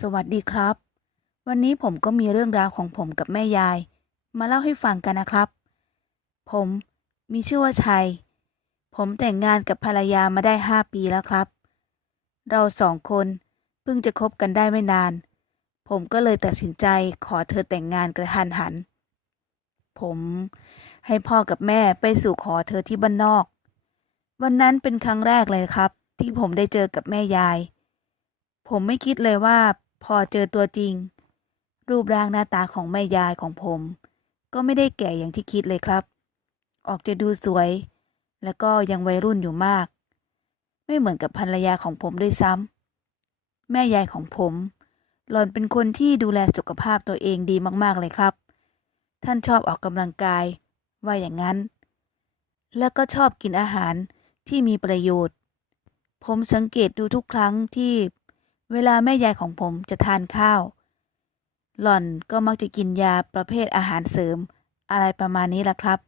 สวัสดีครับ วันนี้ผมก็มีเรื่องราวของผมกับแม่ยาย มาเล่าให้ฟังกันนะครับ ผมมีชื่อว่าชัย ผมแต่งงานกับภรรยามาได้ห้าปีแล้วครับ เราสองคนเพิ่งจะคบกันได้ไม่นาน ผมก็เลยตัดสินใจขอเธอแต่งงานกระทันหัน ผมให้พ่อกับแม่ไปสู่ขอเธอที่บ้านนอก วันนั้นเป็นครั้งแรกเลยครับ ที่ผมได้เจอกับแม่ยายผมไม่คิดเลยว่า พอเจอตัวจริง รูปร่างหน้าตาของแม่ยายของผม ก็ไม่ได้แก่อย่างที่คิดเลยครับ ออกจะดูสวย แล้วก็ยังวัยรุ่นอยู่มาก ไม่เหมือนกับภรรยาของผมด้วยซ้ำแม่ยายของผม หล่อนเป็นคนที่ดูแลสุขภาพตัวเองดีมากๆเลยครับ ท่านชอบออกกำลังกาย ว่าอย่างนั้น แล้วก็ชอบกินอาหารที่มีประโยชน์ ผมสังเกตดูทุกครั้งที่ เวลาแม่ยายของผมจะทานข้าว หล่อนก็มักจะกินยาประเภทอาหารเสริมอะไรประมาณนี้แหละครับ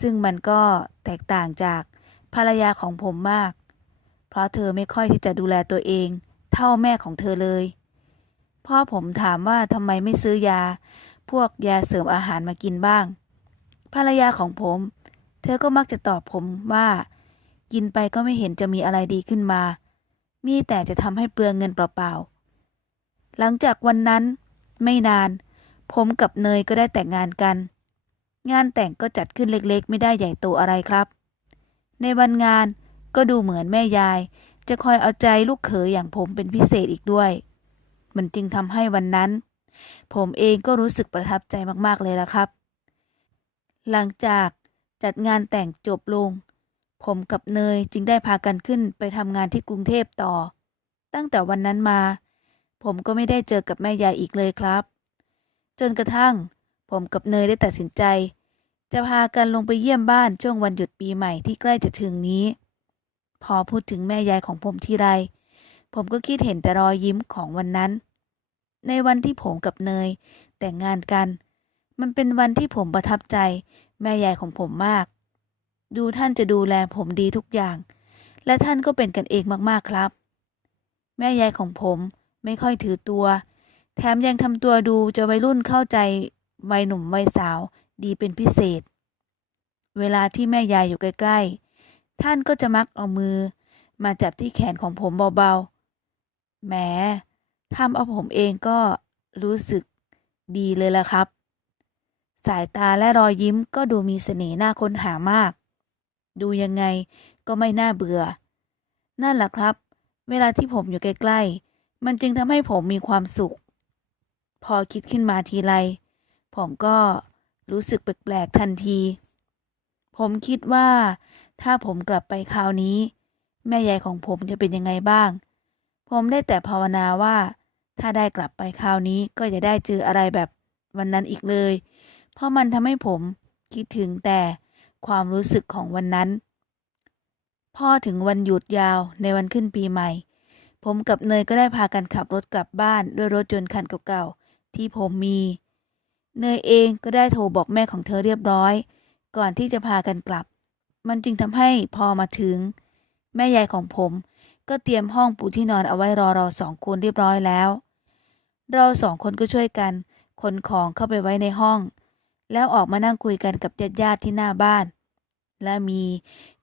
ซึ่งมันก็แตกต่างจากภรรยาของผมมาก เพราะเธอไม่ค่อยที่จะดูแลตัวเอง เท่าแม่ของเธอเลย พ่อผมถามว่าทำไมไม่ซื้อยา พวกยาเสริมอาหารมากินบ้าง ภรรยาของผม เธอก็มักจะตอบผมว่า กินไปก็ไม่เห็นจะมีอะไรดีขึ้นมา มีแต่จะทำให้เปลืองเงินเปล่าๆ หลังจากวันนั้นไม่นาน ผมกับเนยก็ได้แต่งงานกัน งานแต่งก็จัดขึ้นเล็กๆ ไม่ได้ใหญ่โตอะไรครับ ในวันงานก็ดูเหมือนแม่ยาย จะคอยเอาใจลูกเขยอย่างผมเป็นพิเศษอีกด้วย มันจึงทำให้วันนั้น ผมเองก็รู้สึกประทับใจมากๆเลยละครับ หลังจากจัดงานแต่งจบลง ผมกับเนยจึงได้พากันขึ้นไปทำงานที่กรุงเทพต่อ ตั้งแต่วันนั้นมา ผมก็ไม่ได้เจอกับแม่ยายอีกเลยครับ จนกระทั่ง ผมกับเนยได้ตัดสินใจ จะพากันลงไปเยี่ยมบ้านช่วงวันหยุดปีใหม่ที่ใกล้จะถึงนี้ พอพูดถึงแม่ยายของผมทีไร ผมก็คิดเห็นแต่รอยยิ้มของวันนั้น ในวันที่ผมกับเนยแต่งงานกัน มันเป็นวันที่ผมประทับใจ แม่ยายของผมมาก ดูท่านจะดูแลผมดีทุกอย่าง และท่านก็เป็นกันเองมากๆครับ แม่ยายของผมไม่ค่อยถือตัว แถมยังทำตัวดูจะวัยรุ่นเข้าใจวัยหนุ่มวัยสาวดีเป็นพิเศษ เวลาที่แม่ยายอยู่ใกล้ๆ ท่านก็จะมักเอามือ มาจับที่แขนของผมเบาๆ แหมทำเอาผมเองก็รู้สึกดีเลยละครับ สายตาและรอยยิ้มก็ดูมีเสน่ห์น่าค้นหามาก ดูยังไงก็ไม่น่าเบื่อ นั่นแหละครับ เวลาที่ผมอยู่ใกล้ๆ มันจึงทำให้ผมมีความสุข พอคิดขึ้นมาทีไร ผมก็รู้สึกแปลกๆทันที ผมคิดว่า ถ้าผมกลับไปคราวนี้ แม่ยายของผมจะเป็นยังไงบ้าง ผมได้แต่ภาวนาว่า ถ้าได้กลับไปคราวนี้ก็จะได้เจออะไรแบบวันนั้นอีกเลย เพราะมันทำให้ผมคิดถึงแต่ ความรู้สึกของวันนั้น พ่อถึงวันหยุดยาวในวันขึ้นปีใหม่ ผมกับเนยก็ได้พากันขับรถกลับบ้านด้วยรถยนต์คันเก่าๆที่ผมมี เนยเองก็ได้โทรบอกแม่ของเธอเรียบร้อย ก่อนที่จะพากันกลับ มันจึงทำให้พอมาถึง แม่ยายของผมก็เตรียมห้องปูที่นอนเอาไว้รอเราสองคนเรียบร้อยแล้ว เราสองคนก็ช่วยกันขนของเข้าไปไว้ในห้อง แล้วออกมานั่งคุยกันกับญาติๆที่หน้าบ้าน และมี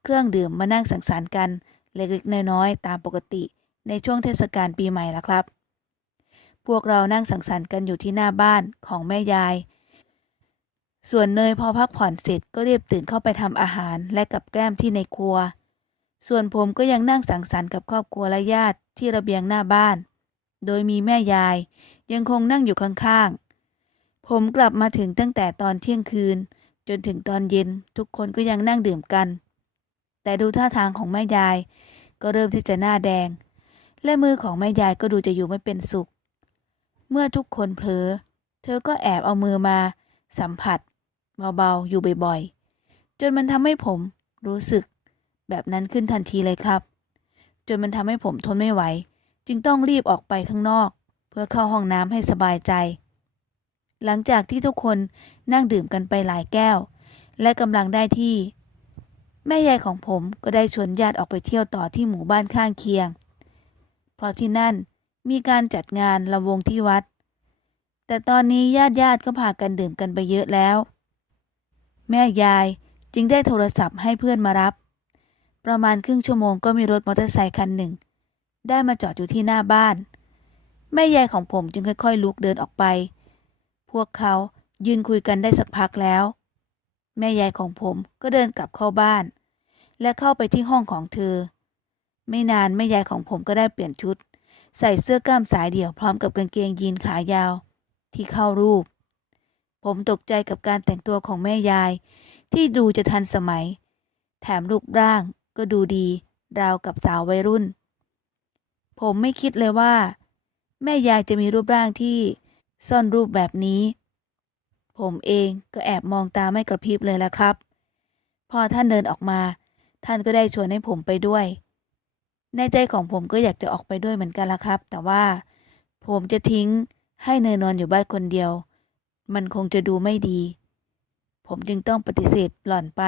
เครื่องดื่มมานั่งสังสรรค์กันเล็กๆน้อยๆตามปกติในช่วงเทศกาลปีใหม่ละครับ พวกเรานั่งสังสรรค์กันอยู่ที่หน้าบ้านของแม่ยาย ส่วนเนยพอพักผ่อนเสร็จก็รีบตื่นเข้าไปทำอาหารและกับแกล้มที่ในครัว ส่วนผมก็ยังนั่งสังสรรค์กับครอบครัวและญาติที่ระเบียงหน้าบ้าน โดยมีแม่ยายยังคงนั่งอยู่ข้างๆ ผมกลับมาถึงตั้งแต่ตอนเที่ยงคืน จนถึงตอนเย็นทุกคนก็ยังนั่งดื่มกัน แต่ดูท่าทางของแม่ยาย ก็เริ่มที่จะหน้าแดง และมือของแม่ยายก็ดูจะอยู่ไม่เป็นสุข เมื่อทุกคนเผลอ เธอก็แอบเอามือมา สัมผัส เบาๆ อยู่บ่อยๆ จนมันทำให้ผมรู้สึก แบบนั้นขึ้นทันทีเลยครับ จนมันทำให้ผมทนไม่ไหว จึงต้องรีบออกไปข้างนอก เพื่อเข้าห้องน้ำให้สบายใจ หลังจากที่ทุกคนนั่งดื่มกันไปหลายแก้ว และกำลังได้ที่ แม่ยายของผมก็ได้ชวนญาติออกไปเที่ยวต่อที่หมู่บ้านข้างเคียง เพราะที่นั่นมีการจัดงานระวงที่วัด แต่ตอนนี้ญาติญาติๆก็พากันดื่มกันไปเยอะแล้ว แม่ยายจึงได้โทรศัพท์ให้เพื่อนมารับ ประมาณครึ่งชั่วโมงก็มีรถมอเตอร์ไซค์คันหนึ่ง ได้มาจอดอยู่ที่หน้าบ้าน แม่ยายของผมจึงค่อยๆ ลุกเดินออกไป พวกเขายืนคุยกันได้สักพักแล้ว แม่ยายของผมก็เดินกลับเข้าบ้าน และเข้าไปที่ห้องของเธอ ไม่นานแม่ยายของผมก็ได้เปลี่ยนชุด ใส่เสื้อกล้ามสายเดี่ยวพร้อมกับกางเกงยีนขายาว ที่เข้ารูป ผมตกใจกับการแต่งตัวของแม่ยาย ที่ดูจะทันสมัย แถมรูปร่างก็ดูดี ราวกับสาววัยรุ่น ผมไม่คิดเลยว่า แม่ยายจะมีรูปร่างที่ ซ่อนรูปแบบนี้ ผมเองก็แอบมองตาไม่กระพริบเลยละครับ พอท่านเดินออกมา ท่านก็ได้ชวนให้ผมไปด้วย ในใจของผมก็อยากจะออกไปด้วยเหมือนกันละครับ แต่ว่าผมจะทิ้งให้เนยนอนอยู่บ้านคนเดียว มันคงจะดูไม่ดี ผมจึงต้องปฏิเสธหล่อนไป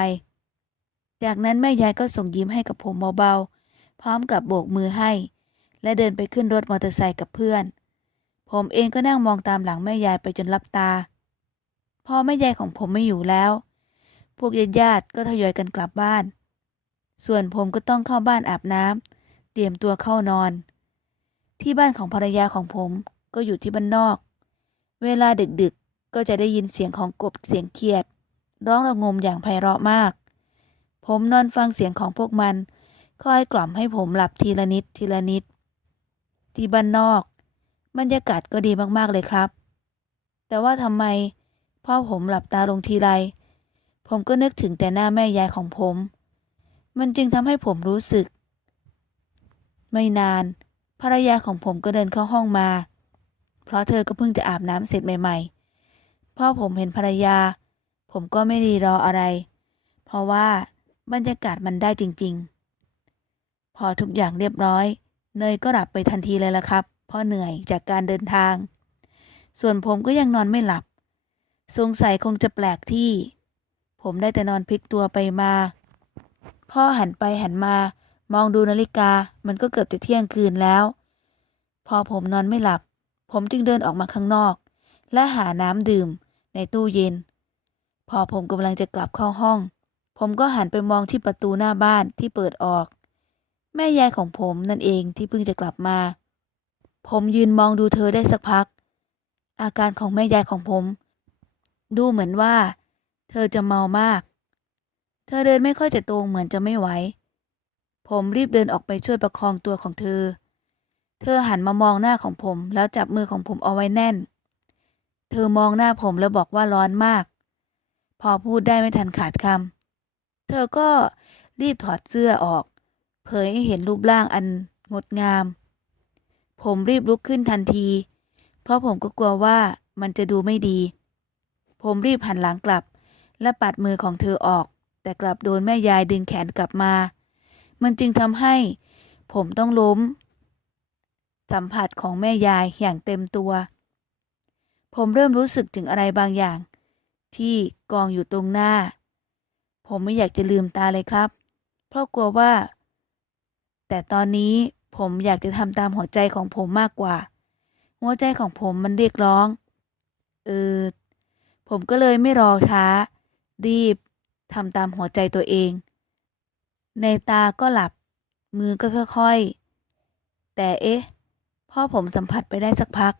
จากนั้นแม่ยายก็ส่งยิ้มให้กับผมเบาๆ พร้อมกับโบกมือให้ และเดินไปขึ้นรถมอเตอร์ไซค์กับเพื่อน ผมเองก็นั่งมองตามหลังแม่ยายไปจนลับตา พ่อแม่ยายของผมไม่อยู่แล้ว พวกญาติๆก็ทยอยกันกลับบ้าน ส่วนผมก็ต้องเข้าบ้านอาบน้ำเตรียมตัวเข้านอน ที่บ้านของภรรยาของผมก็อยู่ที่บ้านนอก เวลาดึกๆก็จะได้ยินเสียงของกบเสียงเขียด ร้องระงมอย่างไพเราะมาก ผมนอนฟังเสียงของพวกมันคอยกล่อมให้ผมหลับทีละนิดทีละนิด ที่บ้านนอก บรรยากาศก็ดีมากๆเลยครับ แต่ว่าทำไมพ่อผมหลับตาลงทีไร ผมก็นึกถึงแต่หน้าแม่ยายของผม มันจึงทำให้ผมรู้สึก ไม่นาน ภรรยาของผมก็เดินเข้าห้องมา เพราะเธอก็เพิ่งจะอาบน้ำเสร็จใหม่ๆ พ่อผมเห็นภรรยา ผมก็ไม่รีรออะไร เพราะว่าบรรยากาศมันได้จริง ๆ พอทุกอย่างเรียบร้อย เนยก็หลับไปทันทีเลยละครับ เพราะเหนื่อยจากการเดินทาง ส่วนผมก็ยังนอนไม่หลับ สงสัยคงจะแปลกที่ ผมได้แต่นอนพลิกตัวไปมา พ่อหันไปหันมา มองดูนาฬิกา มันก็เกือบจะเที่ยงคืนแล้ว พอผมนอนไม่หลับ ผมจึงเดินออกมาข้างนอก และหาน้ำดื่มในตู้เย็น พอผมกำลังจะกลับเข้าห้อง ผมก็หันไปมองที่ประตูหน้าบ้านที่เปิดออก แม่ยายของผมนั่นเองที่เพิ่งจะกลับมา ผมยืนมองดูเธอได้สักพัก อาการของแม่ยายของผม ดูเหมือนว่า เธอจะเมามาก เธอเดินไม่ค่อยจะตรงเหมือนจะไม่ไหว ผมรีบเดินออกไปช่วยประคองตัวของเธอ เธอหันมามองหน้าของผมแล้วจับมือของผมเอาไว้แน่น เธอมองหน้าผมแล้วบอกว่าร้อนมาก พอพูดได้ไม่ทันขาดคำ เธอก็รีบถอดเสื้อออก เผยให้เห็นรูปร่างอันงดงาม ผมรีบลุกขึ้นทันที เพราะผมก็กลัวว่ามันจะดูไม่ดี ผมรีบหันหลังกลับ และปัดมือของเธอออก แต่กลับโดนแม่ยายดึงแขนกลับมา มันจึงทำให้ ผมต้องล้ม สัมผัสของแม่ยายอย่างเต็มตัว ผมเริ่มรู้สึกถึงอะไรบางอย่าง ที่กองอยู่ตรงหน้า ผมไม่อยากจะลืมตาเลยครับ เพราะกลัวว่า แต่ตอนนี้ ผมอยากจะทำตามหัวใจของผมมากกว่า หัวใจของผมมันเรียกร้อง เออ ผมก็เลยไม่รอช้า รีบทำตามหัวใจตัวเอง ในตาก็หลับ มือก็ค่อยๆ แต่เอ๊ะ พ่อผมสัมผัสไปได้สักพัก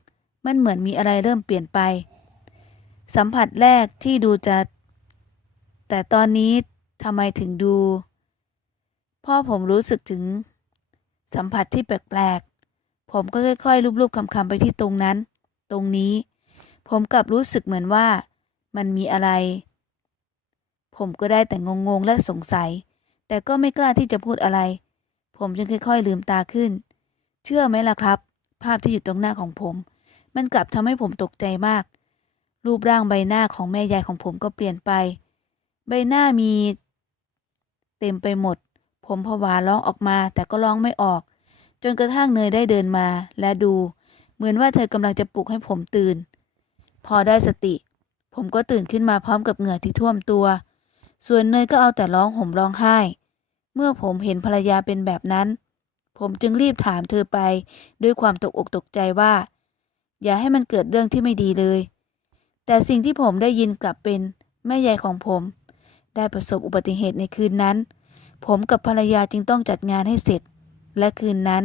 มันเหมือนมีอะไรเริ่มเปลี่ยนไป สัมผัสแรกที่ดูจะ แต่ตอนนี้ทำไมถึงดู พ่อผมรู้สึกถึง สัมผัสที่แปลกๆ ผมก็ค่อยๆลูบๆคำๆไปที่ตรงนั้น ตรงนี้ ผมกลับรู้สึกเหมือนว่า มันมีอะไร ผมก็ได้แต่งงๆและสงสัย แต่ก็ไม่กล้าที่จะพูดอะไร ผมจึงค่อยๆลืมตาขึ้น เชื่อไหมล่ะครับ ภาพที่อยู่ตรงหน้าของผม มันกลับทำให้ผมตกใจมาก รูปร่างใบหน้าของแม่ยายของผมก็เปลี่ยนไป ใบหน้ามี เต็มไปหมด ผมผวาร้องออกมาแต่ก็ร้องไม่ออก จนกระทั่งเนยได้เดินมาและดู เหมือนว่าเธอกำลังจะปลุกให้ผมตื่น พอได้สติ ผมก็ตื่นขึ้นมาพร้อมกับเหงื่อที่ท่วมตัว ส่วนเนยก็เอาแต่ร้องห่มร้องไห้ เมื่อผมเห็นภรรยาเป็นแบบนั้น ผมจึงรีบถามเธอไป ด้วยความตกอกตกใจว่า อย่าให้มันเกิดเรื่องที่ไม่ดีเลย แต่สิ่งที่ผมได้ยินกลับเป็นแม่ยายของผม ได้ประสบอุบัติเหตุในคืนนั้น ผมกับภรรยาจึงต้องจัดงานให้เสร็จ และคืนนั้น